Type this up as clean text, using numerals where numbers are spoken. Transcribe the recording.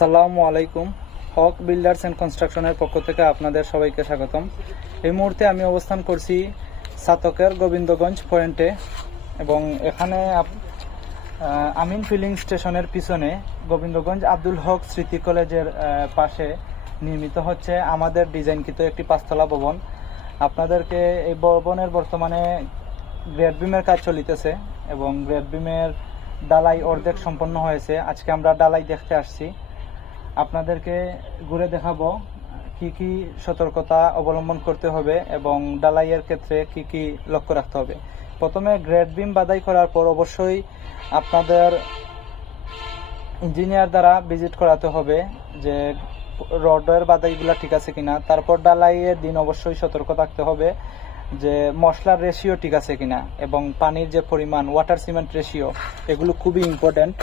আসসালামু আলাইকুম। হক builders and কনস্ট্রাকশনের পক্ষ থেকে আপনাদের সবাইকে স্বাগতম। এই মুহূর্তে আমি অবস্থান করছি সাতকের গোবিন্দগঞ্জ পয়েন্টে এবং এখানে আমিন ফিলিং স্টেশনের পিছনে গোবিন্দগঞ্জ আব্দুল হক স্মৃতি কলেজের পাশে নির্মিত হচ্ছে আমাদের ডিজাইনকৃত একটি পাঁচতলা ভবন। আপনাদেরকে এই ভবনের বর্তমানে গ্রেড বিমের কাজ চলিতেছে এবং গ্রেড বিমের ডালাই অর্ধেক সম্পন্ন হয়েছে। আজকে আমরা ডালাই দেখতে আসছি, আপনাদেরকে ঘুরে দেখাবো কি কি সতর্কতা অবলম্বন করতে হবে এবং ডালাইয়ের ক্ষেত্রে কি কি লক্ষ্য রাখতে হবে। প্রথমে গ্রেড বিম বাধাই করার পর অবশ্যই আপনাদের ইঞ্জিনিয়ার দ্বারা ভিজিট করাতে হবে যে রডের বাধাইগুলো ঠিক আছে কিনা। তারপর ডালাইয়ের দিন অবশ্যই সতর্ক থাকতে হবে যে মশলার রেশিও ঠিক আছে কিনা এবং পানির যে পরিমাণ, ওয়াটার সিমেন্ট রেশিও, এগুলো খুবই ইম্পর্টেন্ট।